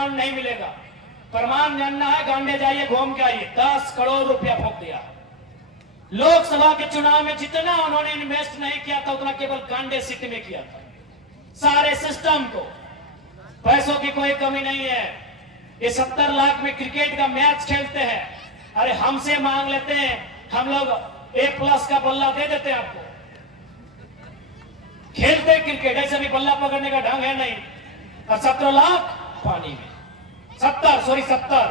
प्रमाण नहीं मिलेगा। प्रमाण जानना है, गांडे जाइए, घूम के आइए। 10 करोड़ रुपया फूंक दिया। लोकसभा के चुनाव में जितना उन्होंने इन्वेस्ट नहीं किया था उतना केवल गांडे सिटी में किया था। सारे सिस्टम को, पैसों की कोई कमी नहीं है। ये 70 लाख में क्रिकेट का मैच खेलते हैं। अरे हमसे मांग लेते हैं, हम लोग A+ का बल्ला दे देते हैं आपको। खेलते क्रिकेट, ऐसे भी बल्ला पकड़ने का ढंग है नहीं। और 17 लाख पानी में। 70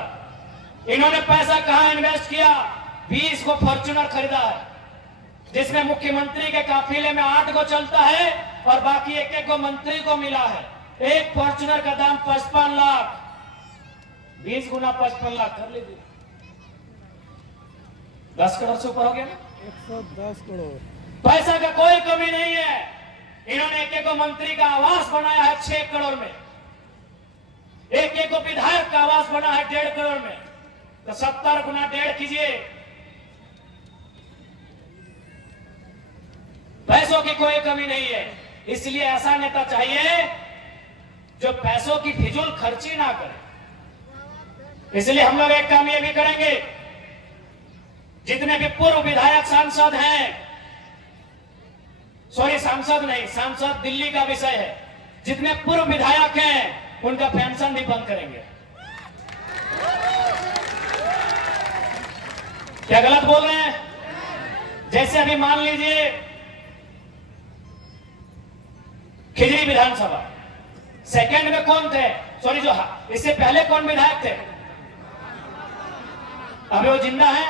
इन्होंने पैसा कहां इन्वेस्ट किया? 20 को फॉर्च्यूनर खरीदा है, जिसमें मुख्यमंत्री के काफिले में 8 को चलता है और बाकी एक को मंत्री को मिला है। एक फॉर्च्यूनर का दाम 55 लाख। 20 गुना 55 लाख कर लीजिए, 10 करोड़ से ऊपर हो गया ना। 110 करोड़। पैसा का कोई कमी नहीं है। इन्होंने एक को मंत्री का आवास बनाया है 6 करोड़ में, एक को विधायक का आवास बना है 1.5 करोड़ में। तो 70 गुना 1.5 कीजिए। पैसों की कोई कमी नहीं है। इसलिए ऐसा नेता चाहिए जो पैसों की फिजूल खर्ची ना करे। इसलिए हम लोग एक काम ये भी करेंगे, जितने भी पूर्व विधायक सांसद हैं, सॉरी सांसद नहीं, सांसद दिल्ली का विषय है, जितने पूर्व विधायक हैं उनका पेंशन भी बंद करेंगे। क्या गलत बोल रहे हैं? जैसे अभी मान लीजिए खिजरी विधानसभा, सेकंड में कौन थे? सॉरी, जो इससे पहले कौन विधायक थे? अभी वो जिंदा है,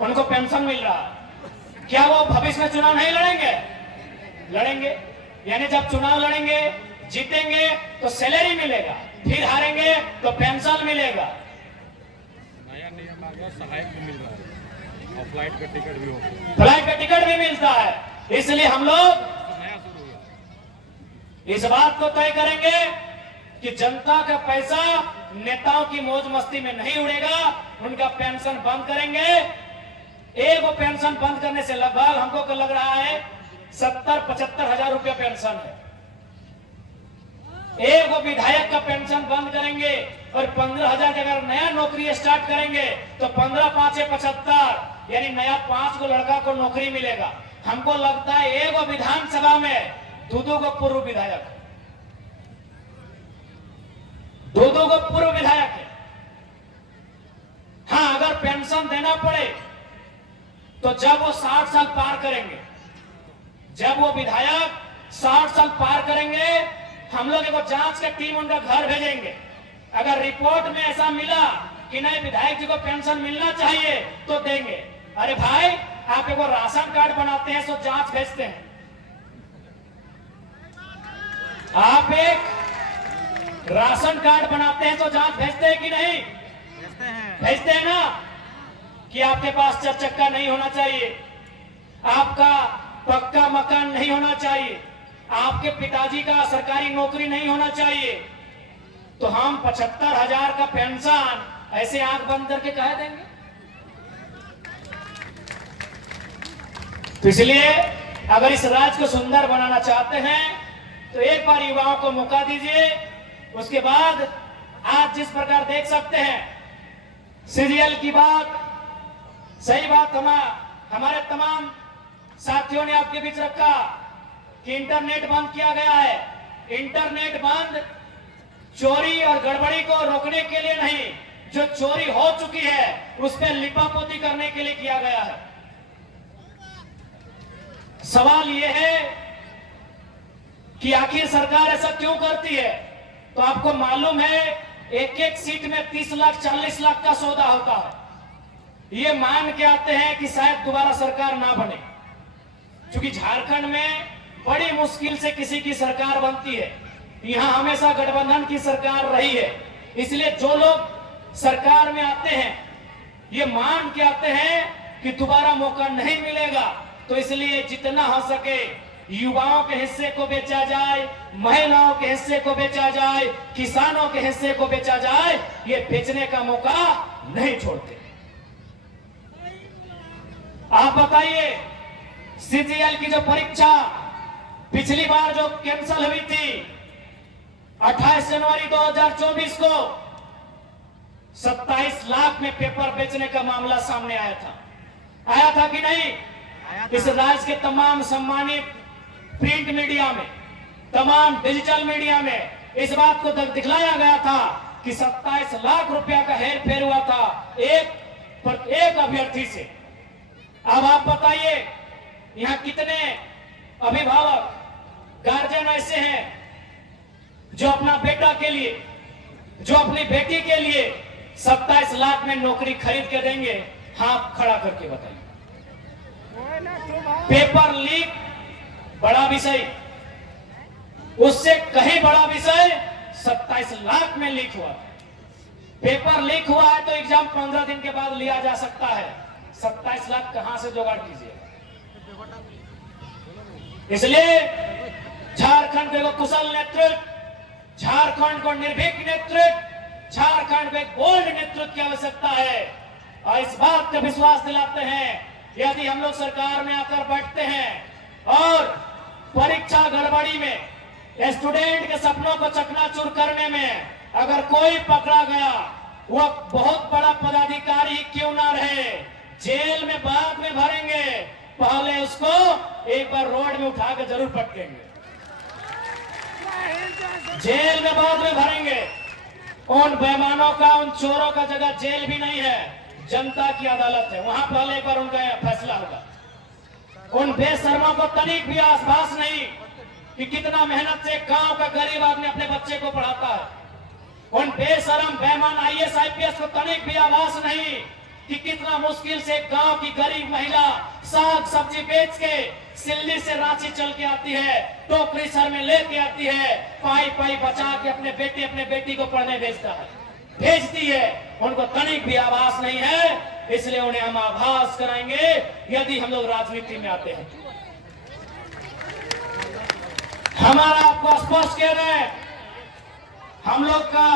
उनको पेंशन मिल रहा है। क्या वो भविष्य में चुनाव नहीं लड़ेंगे? लड़ेंगे। यानी जब चुनाव लड़ेंगे, जीतेंगे तो सैलरी मिलेगा, फिर हारेंगे तो पेंशन मिलेगा। नया नियम आ गया, सहायक भी मिल रहा है और फ्लाइट का टिकट भी होता है। फ्लाइट का टिकट भी मिलता है। इसलिए हम लोग इस बात को तय करेंगे कि जनता का पैसा नेताओं की मौज मस्ती में नहीं उड़ेगा। उनका पेंशन बंद करेंगे। एक वो पेंशन बंद करने से लगभग हमको लग रहा है 70-75 हजार रुपया पेंशन है। एक वो विधायक का पेंशन बंद करेंगे और 15,000 की अगर नया नौकरी स्टार्ट करेंगे तो 15 5 75, यानी नया 5 को लड़का को नौकरी मिलेगा। हमको लगता है एक वो विधानसभा में दो को पूर्व विधायक है, दो को पूर्व विधायक है। हाँ, अगर पेंशन देना पड़े तो जब वो 60 साल पार करेंगे, जब वो विधायक 60 साल पार करेंगे, हम लोग एक जांच की टीम उनका घर भेजेंगे। अगर रिपोर्ट में ऐसा मिला कि नहीं विधायक जी को पेंशन मिलना चाहिए तो देंगे। अरे भाई, आप एक राशन कार्ड बनाते हैं तो जांच भेजते हैं। आप एक राशन कार्ड बनाते हैं तो जांच भेजते हैं कि नहीं? भेजते हैं ना। कि आपके पास 4 चक्का नहीं होना चाहिए, आपका पक्का मकान नहीं होना चाहिए, आपके पिताजी का सरकारी नौकरी नहीं होना चाहिए, तो हम 75,000 का पेंशन ऐसे आंख बंद करके कह देंगे? तो इसलिए अगर इस राज्य को सुंदर बनाना चाहते हैं तो एक बार युवाओं को मौका दीजिए। उसके बाद आज जिस प्रकार देख सकते हैं सीरियल की बात, सही बात हमारे तमाम साथियों ने आपके बीच रखा कि इंटरनेट बंद किया गया है। इंटरनेट बंद चोरी और गड़बड़ी को रोकने के लिए नहीं, जो चोरी हो चुकी है उस पर लिपापोती करने के लिए किया गया है। सवाल यह है कि आखिर सरकार ऐसा क्यों करती है? तो आपको मालूम है एक सीट में 30 लाख 40 लाख का सौदा होता है। ये मान के आते हैं कि शायद दोबारा सरकार ना बने, क्योंकि झारखंड में बड़ी मुश्किल से किसी की सरकार बनती है। यहां हमेशा गठबंधन की सरकार रही है। इसलिए जो लोग सरकार में आते हैं ये मान के आते हैं कि दोबारा मौका नहीं मिलेगा। तो इसलिए जितना हो सके युवाओं के हिस्से को बेचा जाए, महिलाओं के हिस्से को बेचा जाए, किसानों के हिस्से को बेचा जाए, ये बेचने का मौका नहीं छोड़ते। आप बताइए, सीजीएल की जो परीक्षा पिछली बार जो कैंसिल हुई थी, 28 जनवरी 2024 को 27 लाख में पेपर बेचने का मामला सामने आया था कि नहीं? इस राज्य के तमाम सम्मानित प्रिंट मीडिया में, तमाम डिजिटल मीडिया में इस बात को दिखलाया गया था कि 27 लाख रुपया का हेर फेर हुआ था एक अभ्यर्थी से। अब आप बताइए, यहां कितने अभिभावक, गार्जियन ऐसे हैं जो अपना बेटा के लिए, जो अपनी बेटी के लिए 27 लाख में नौकरी खरीद के देंगे? हाथ खड़ा करके बताइए। पेपर लीक बड़ा विषय, उससे कहीं बड़ा विषय 27 लाख में लीक हुआ। पेपर लीक हुआ है तो एग्जाम 15 दिन के बाद लिया जा सकता है, 27 लाख कहां से जुगाड़ कीजिए? इसलिए झारखंड को कुशल नेतृत्व, झारखंड को निर्भीक नेतृत्व, झारखंड को एक बोल्ड नेतृत्व की आवश्यकता है। और इस बात का विश्वास दिलाते हैं, यदि हम लोग सरकार में आकर बैठते हैं और परीक्षा गड़बड़ी में, स्टूडेंट के सपनों को चकनाचूर करने में अगर कोई पकड़ा गया, वह बहुत बड़ा पदाधिकारी क्यों ना रहे, जेल में बाद में भरेंगे, पहले उसको एक बार रोड में उठा के जरूर पटकेंगे, जेल में बाद में भरेंगे। उन बेईमानों का, उन चोरों का जगह जेल भी नहीं है, जनता की अदालत है, वहां पहले एक बार उनका फैसला होगा। उन बेशर्मों को तनिक भी आभास नहीं कि कितना मेहनत से गांव का गरीब आदमी अपने बच्चे को पढ़ाता है। उन बेशरम बेईमान आईएएस आईपीएस को तनिक भी आभास नहीं कि कितना मुश्किल से गांव की गरीब महिला साग सब्जी बेच के सिल्ली से रांची चल के आती है, टोकरी सर में लेके आती है, पाई पाई बचा के अपने बेटी को पढ़ने भेजती है। उनको तनिक भी आभास नहीं है, इसलिए उन्हें हम आभास कराएंगे यदि हम लोग राजनीति में आते हैं। हमारा आपको स्पष्ट कह रहे हैं, हम लोग का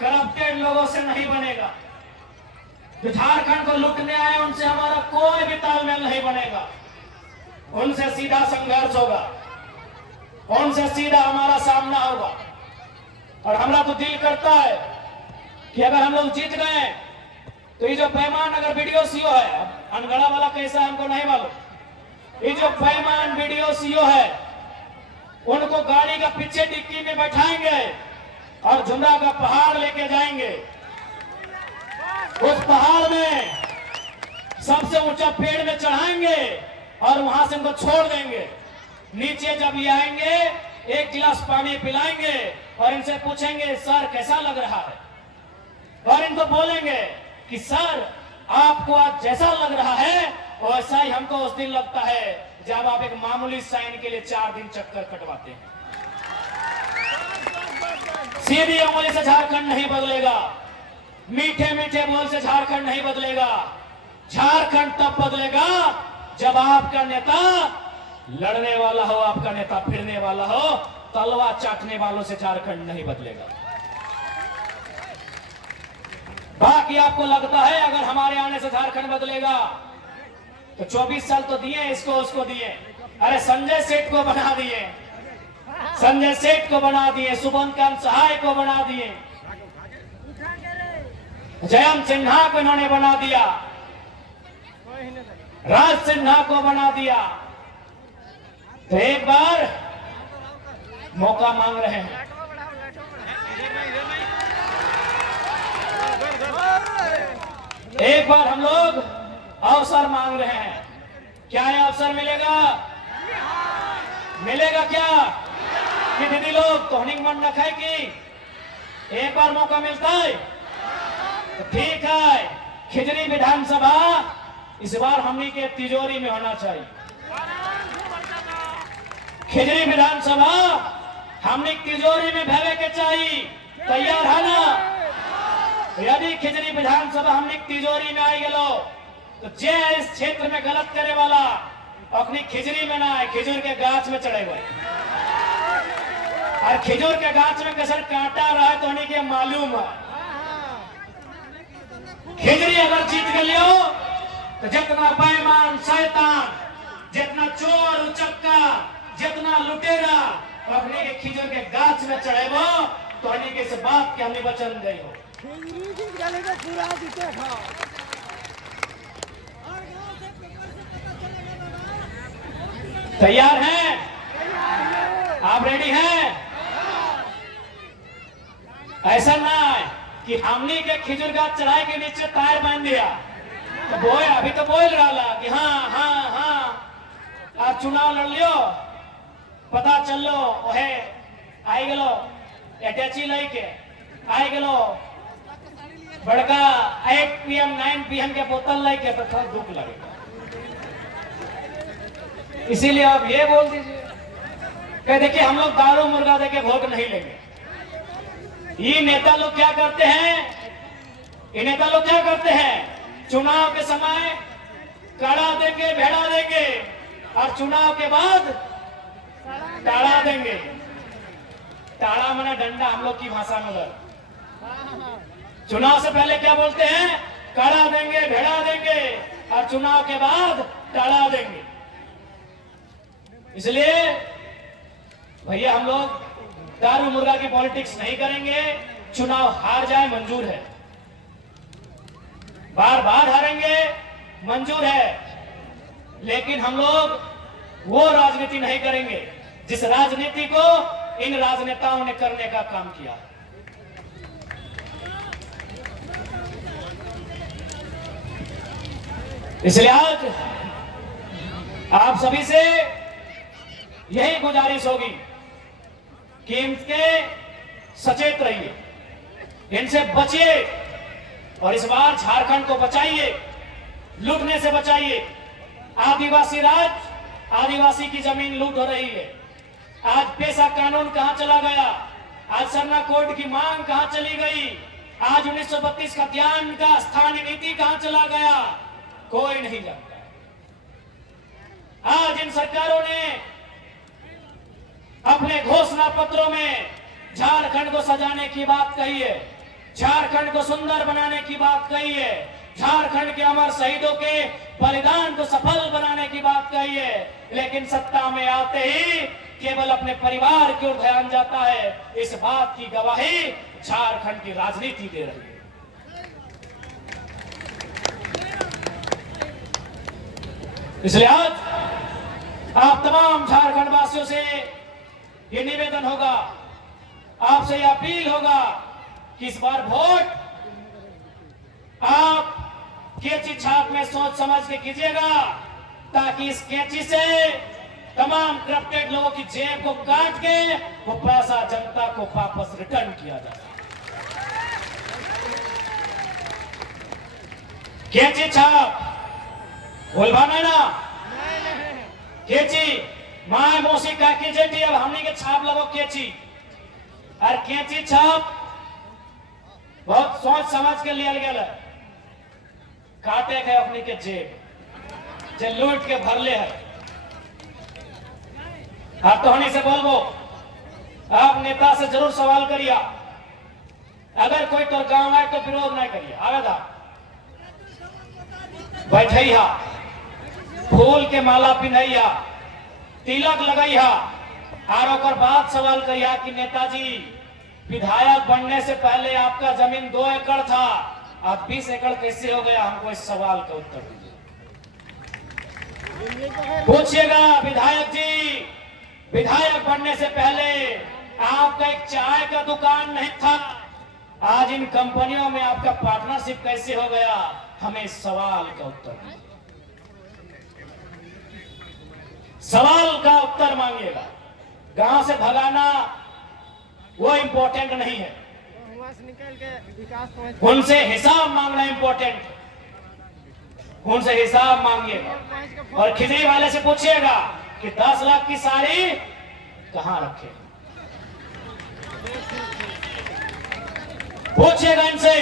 करप्टेड लोगों से नहीं बनेगा। जो झारखंड को लूटने आए उनसे हमारा कोई भी तालमेल नहीं बनेगा, उनसे सीधा संघर्ष होगा, उनसे सीधा हमारा सामना होगा। और हमारा तो दिल करता है कि अगर हम लोग जीत गए तो ये जो बेईमान, अगर वीडियो सीओ है, अनगढ़ा वाला कैसा है हमको नहीं मालूम, ये जो बेईमान वीडियो सीओ है उनको गाड़ी का पीछे डिक्की में बैठाएंगे और झुमरा का पहाड़ लेके जाएंगे। उस पहाड़ में सबसे ऊंचा पेड़ में चढ़ाएंगे और वहां से उनको छोड़ देंगे। नीचे जब ये आएंगे, एक गिलास पानी पिलाएंगे और इनसे पूछेंगे सर कैसा लग रहा है, और इनको बोलेंगे कि सर आपको आज जैसा लग रहा है वैसा ही हमको उस दिन लगता है जब आप एक मामूली साइन के लिए 4 दिन चक्कर कटवाते हैं। सीधी उंगली से झारखंड नहीं बदलेगा, मीठे मीठे बोल से झारखंड नहीं बदलेगा। झारखंड तब बदलेगा जब आपका नेता लड़ने वाला हो, आपका नेता फिरने वाला हो, तलवा चाटने वालों से झारखंड नहीं बदलेगा। बाकी आपको लगता है अगर हमारे आने से झारखंड बदलेगा तो 24 साल तो दिए, इसको उसको दिए, अरे संजय सेठ को बना दिए, संजय सेठ को बना दिए, शुभंकर सहाय को बना दिए, जयंत सिन्हा को इन्होंने बना दिया, राज सिन्हा को बना दिया। तो एक बार मौका मांग रहे हैं, एक बार हम लोग अवसर मांग रहे हैं। क्या ये अवसर मिलेगा? मिलेगा क्या कि दीदी लोग तोहनिंग मन रखे कि एक बार मौका मिलता है तो ठीक है। खिजरी विधानसभा इस बार हमनी के तिजोरी में होना चाहिए। खिजरी विधानसभा हमनी तिजोरी में भेवे के चाहिए, तैयार है ना? यदि खिजरी विधानसभा हमनी तिजोरी में आई गलो तो जे इस क्षेत्र में गलत करे वाला अपनी खिजरी में ना आए, खिजूर के गाछ में चढ़े हुए, और खिजूर के गाछ में कसर कांटा रहा है तो उन्हीं के मालूम है। खिजरी अगर जीत गलियो तो जितना बेईमान शैतान, जितना चोर उचक्का, जितना लुटेरा अपने के खिजूर के गाछ में चढ़ेबो तो हनी के इस बात के हमने वचन दे हो। तैयार हैं? आप रेडी हैं? ऐसा ना है कि हमने के खिजूर गाछ चढ़ाई के नीचे टायर बांध दिया तो बोल अभी तो बोल रहा कि हाँ हाँ हाँ आप चुनाव लड़ लियो, पता चल लो ओहे आई गलो अटैची लेके आई गलो बड़का 8 PM 9 PM के बोतल लेके तो थोड़ा दुख लगेगा। इसीलिए आप ये बोल दीजिए कि देखिए हम लोग दारू मुर्गा देके वोट नहीं लेंगे। ये नेता लोग क्या करते हैं? ये नेता लोग क्या करते हैं? चुनाव के समय काढ़ा देंगे, भेड़ा देंगे और चुनाव के बाद टाड़ा देंगे। टाड़ा माना डंडा हम लोग की भाषा में उधर। चुनाव से पहले क्या बोलते हैं? काढ़ा देंगे, भेड़ा देंगे और चुनाव के बाद टाड़ा देंगे। इसलिए भैया हम लोग दारू मुर्गा की पॉलिटिक्स नहीं करेंगे। चुनाव हार जाए मंजूर है, बार बार हारेंगे मंजूर है, लेकिन हम लोग वो राजनीति नहीं करेंगे जिस राजनीति को इन राजनेताओं ने करने का काम किया। इसलिए आज आप सभी से यही गुजारिश होगी कि इनके सचेत रहिए, इनसे बचिए और इस बार झारखंड को बचाइए, लूटने से बचाइए। आदिवासी राज, आदिवासी की जमीन लूट हो रही है। आज पेशा कानून कहां चला गया? आज सरना कोड की मांग कहां चली गई? आज 1932 का ध्यान का स्थानीय नीति कहां चला गया? कोई नहीं जानता। आज इन सरकारों ने अपने घोषणा पत्रों में झारखंड को सजाने की बात कही है, झारखंड को सुंदर बनाने की बात कही है, झारखंड के अमर शहीदों के बलिदान को सफल बनाने की बात कही है, लेकिन सत्ता में आते ही केवल अपने परिवार की ओर ध्यान जाता है। इस बात की गवाही झारखंड की राजनीति दे रही है। इसलिए आज आप तमाम झारखंड वासियों से ये निवेदन होगा, आपसे ये अपील होगा कि इस बार वोट आप कैंची छाप में सोच समझ के कीजिएगा, ताकि इस कैंची से तमाम करप्टेड लोगों की जेब को काट के वो पैसा जनता को वापस रिटर्न किया जाए। कैंची छाप बोलवाना ना, कैंची माए मौसी काकी जेठी अब हमने के छाप लगो कैंची और कैंची छाप बहुत सोच समझ के लिया गया, काटे गए अपनी के जेब जे लूट के भरले है। आप तो हनी से बोलबो, आप नेता से जरूर सवाल करिए, अगर कोई तो गांव आए तो विरोध नहीं करिए, आवेदा बैठैया, फूल के माला पिन्हैया, तिलक लगैया और ओकर बाद सवाल करिया कि नेताजी विधायक बनने से पहले आपका जमीन 2 एकड़ था, अब 20 एकड़ कैसे हो गया? हमको इस सवाल का उत्तर दीजिए। पूछिएगा विधायक जी, विधायक बनने से पहले आपका एक चाय का दुकान नहीं था, आज इन कंपनियों में आपका पार्टनरशिप कैसे हो गया? हमें इस सवाल का उत्तर दीजिए। सवाल का उत्तर मांगिएगा। गांव से भगाना वो इंपॉर्टेंट नहीं है, उनसे हिसाब मांगना इंपॉर्टेंट, उनसे हिसाब मांगिएगा। और खिजड़ी वाले से पूछिएगा कि 10 लाख की साड़ी कहां रखे, पूछिएगा इनसे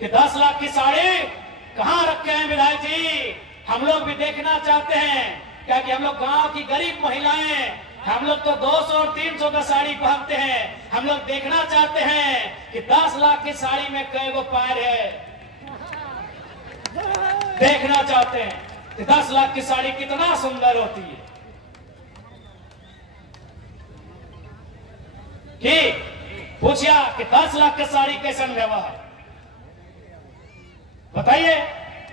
कि 10 लाख की साड़ी कहां रखे हैं विधायक जी? हम लोग भी देखना चाहते हैं, क्योंकि हम लोग गांव की गरीब महिलाएं, हम लोग तो 200 और 300 का साड़ी पहनते हैं। हम लोग देखना चाहते हैं कि 10 लाख की साड़ी में कई गो पैर है, देखना चाहते हैं कि 10 लाख की साड़ी कितना सुंदर होती है। कि पूछा कि 10 लाख की साड़ी कैसन व्यवहार, बताइए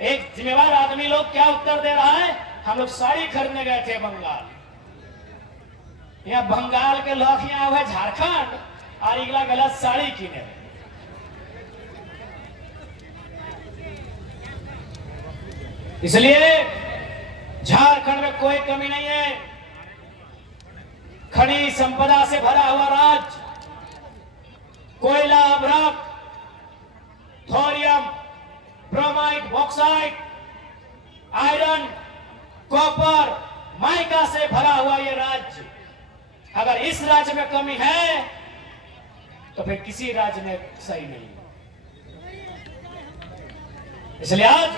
एक जिम्मेवार आदमी लोग क्या उत्तर दे रहा है? हम लोग साड़ी खरीदने गए थे बंगाल। यहाँ बंगाल के लोग यहाँ हुए झारखंड और अगला गलत साड़ी किने। इसलिए झारखंड में कोई कमी नहीं है। खनिज संपदा से भरा हुआ राज्य, कोयला, अभ्रक, thorium, bromide, bauxite, iron, copper, mica से भरा हुआ ये राज्य, अगर इस राज्य में कमी है तो फिर किसी राज्य में सही नहीं। इसलिए आज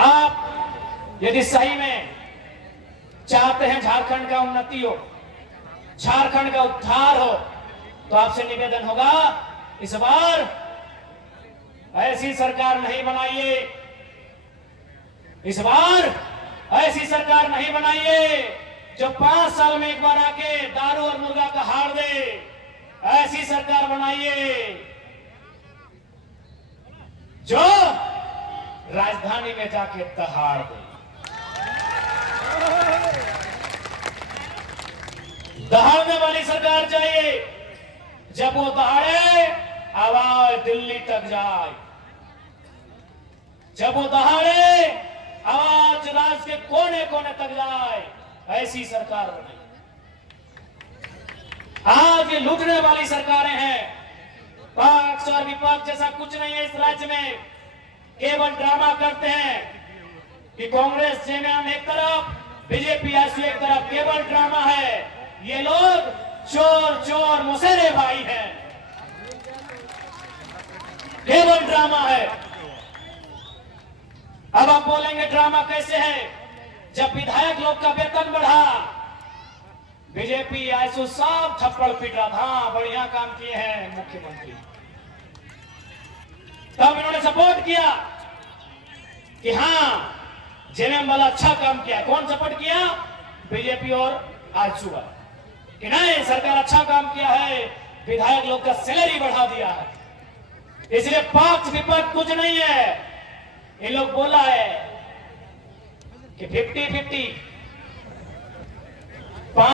आप यदि सही में चाहते हैं झारखंड का उन्नति हो, झारखंड का उद्धार हो, तो आपसे निवेदन होगा इस बार ऐसी सरकार नहीं बनाइए, इस बार ऐसी सरकार नहीं बनाइए जो 5 साल में एक बार आके दारू और मुर्गा का हार दे। ऐसी सरकार बनाइए जो राजधानी में जाके दहाड़ दे। दहाड़ने वाली सरकार चाहिए। जब वो दहाड़े आवाज दिल्ली तक जाए, जब वो दहाड़े आवाज राज्य के कोने कोने तक जाए, ऐसी सरकार बने। आज ये लूटने वाली सरकारें हैं। पक्ष और विपक्ष जैसा कुछ नहीं है इस राज्य में। केवल ड्रामा करते हैं कि कांग्रेस जेएमएम एक तरफ, बीजेपी आईएसयू एक तरफ। केवल ड्रामा है। ये लोग चोर चोर मुसेरे भाई हैं। केवल ड्रामा है। अब आप बोलेंगे ड्रामा कैसे है? जब विधायक लोग का वेतन बढ़ा, बीजेपी आईएसयू सब थप्पड़ पीट रहा था, हाँ बढ़िया काम किए हैं मुख्यमंत्री। तब इन्होंने सपोर्ट किया कि हाँ जेएमएम वाला अच्छा काम किया। कौन सपोर्ट किया? बीजेपी और आईएसयू वाला, कि नहीं सरकार अच्छा काम किया है, विधायक लोग का सैलरी बढ़ा दिया है। इसलिए पक्ष विपक्ष कुछ नहीं है। ये लोग बोला है कि 50-50